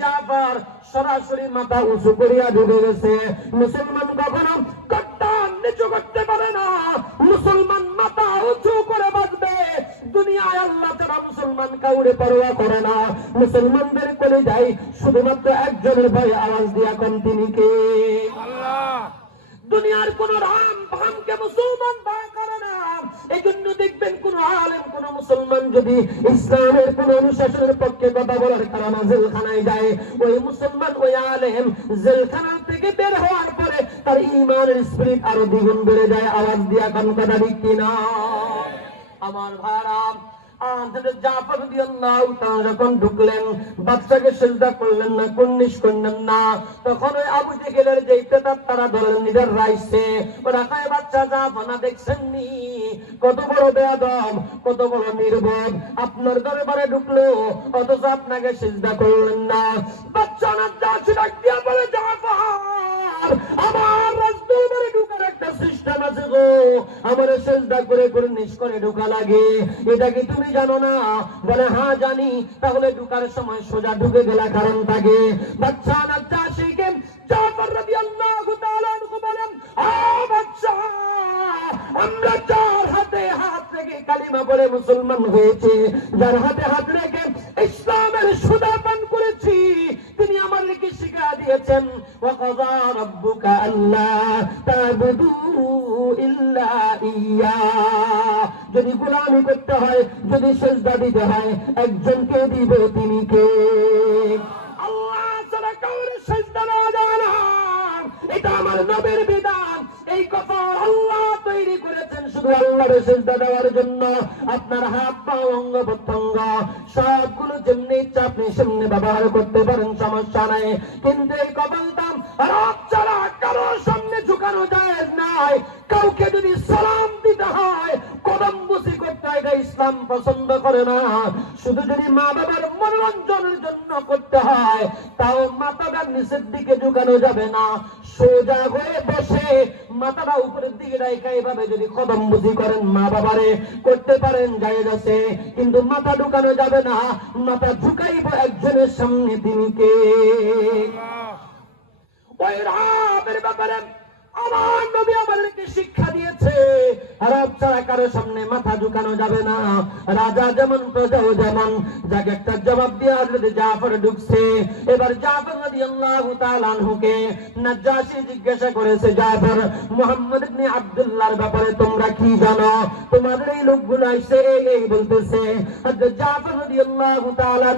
জাফর সরাসরি মাথা উঁচু করিয়া ঢুকে গেছে। মুসলমান কখনো কট্টান নিচু করতে পারে না, মুসলমান মাথা উঁচু করে বাঁচবে। দুনিয়ায় আল্লাহ তারা মুসলমান কাউরে পরোয়া করে না। মুসলমানদের কলিজায় শুধুমাত্র একজনের ভয়, আওয়াজ দিয়া কোন তিনি কে? আল্লাহ। দুনিয়ার কোন রাম ভামকে মুসলমান ভয় করে না। এই জন্য দেখবেন কোন আলেম কোন মুসলমান যদি ইসলামের কোন অনুশাসনের পক্ষে কথা বলার কারণে জেলখানায় যায়, ওই মুসলমান ওই আলেম জেলখানা থেকে বের হওয়ার পরে তার ঈমানের স্পিরিট আরো দ্বিগুণ বেড়ে যায়। আওয়াজ দিয়া কোন কথা ঠিক কিনা? আমার ভাইরা, জাফর রাদিয়াল্লাহু তাআলা যখন ঢুকলেন, বাচ্চাকে সিজদা করলেন না, কুর্নিশ করলেন না। তখন ওই আবু জেহেলের যে পেতার তারা ধরলেন নিজের রাইসে, ওরা কয় বাচ্চা জাফর না দেখছেন নি কত বড় বেয়াদব, কত বড় নির্বোধ, আপনার দরবারে ঢুকলো অথচ আপনাকে সিজদা করলেন না। বাচ্চা না যাচ্ছে ডাক দিয়া বলে, জাফর আমার রাজদরবারে ঢুকার একটা সিস্টেম আছে গো, আমার সিজদা করে কুর্নিশ করে ঢোকা লাগে, এটা কি তুমি জানো না? বলে হ্যাঁ জানি। তাহলে ঢুকার সময় সোজা ঢুকে গেলা কারণ থাকে। বাচ্চা নাজ্জাশীকে জাফর রাদিয়াল্লাহু তাআলা আনহু বলেন, বাচ্চা আমরা যার হাতে হাত রেখে কালিমা বলে মুসলমান হয়েছে, যার হাতে হাত রেখে ইসলামের সুদা পান করেছি, তিনি আমাদেরকে শিক্ষা দিয়েছেন ওয়াকাযা রাব্বুকা আল্লা তা'বুদু ইল্লা ইয়্যা, যদি গোলামি করতে হয়, যদি সিজদা দিতে হয়, একজনকে দিব, তিনি কে? আল্লাহ ছাড়া কাউকে সিজদা দেওয়া যায় না, এটা আমার নবীর বিধান। এই কথা আল্লাহ তৈরি করেছেন শুধু আল্লাহর সিজদা দেওয়ার জন্য। আপনার হাত পা অঙ্গ প্রত্যঙ্গ সবগুলো যেমনি ইচ্ছা আপনি সেমনি ব্যবহার করতে পারেন, সমস্যা নাই। কিন্তু এই কপালটা রব ছাড়া কারোর সামনে ঝুঁকানো যায় নাই। কাউকে যদি সালাম দিতে হয়, কদম বুসি করতে হয়, এটা ইসলাম পছন্দ করে না। শুধু যদি মা বাবার মনোরঞ্জনের জন্য করতে হয়, তাও মাথাটা নিচের দিকে ঝুঁকানো যাবে না, সোজা হয়ে বসে মাথাটা উপরের দিকে রেখে এভাবে যদি কদম বুঝি করেন, মা বাবারে করতে পারেন, জায়েজ আছে। কিন্তু মাথা ঢুকানো যাবে না, মাথা ঝুঁকাইব একজনের সামনে, তিনি কে? ওই রবের ব্যাপারে আমার নবী আমাদেরকে শিক্ষা দিয়েছে, রব ছাড়া কারো সামনে মাথা ঝুঁকানো যাবে না। রাজা যেমন প্রজাও যেমন। যাকে একটা জবাব দিয়ে হযরত জাফর ঢুকছে। এবার জাফর রাদিয়াল্লাহু তাআলা আনহুকে নাজ্জাশী জিজ্ঞাসা করেছে, জাফর মুহাম্মদ ইবনে আব্দুল্লাহর ব্যাপারে তোমরা কি জানো? তোমাদের এই লোকগুলো আইছে এই বলতেছে। হযরত জাফর রাদিয়াল্লাহু তাআলা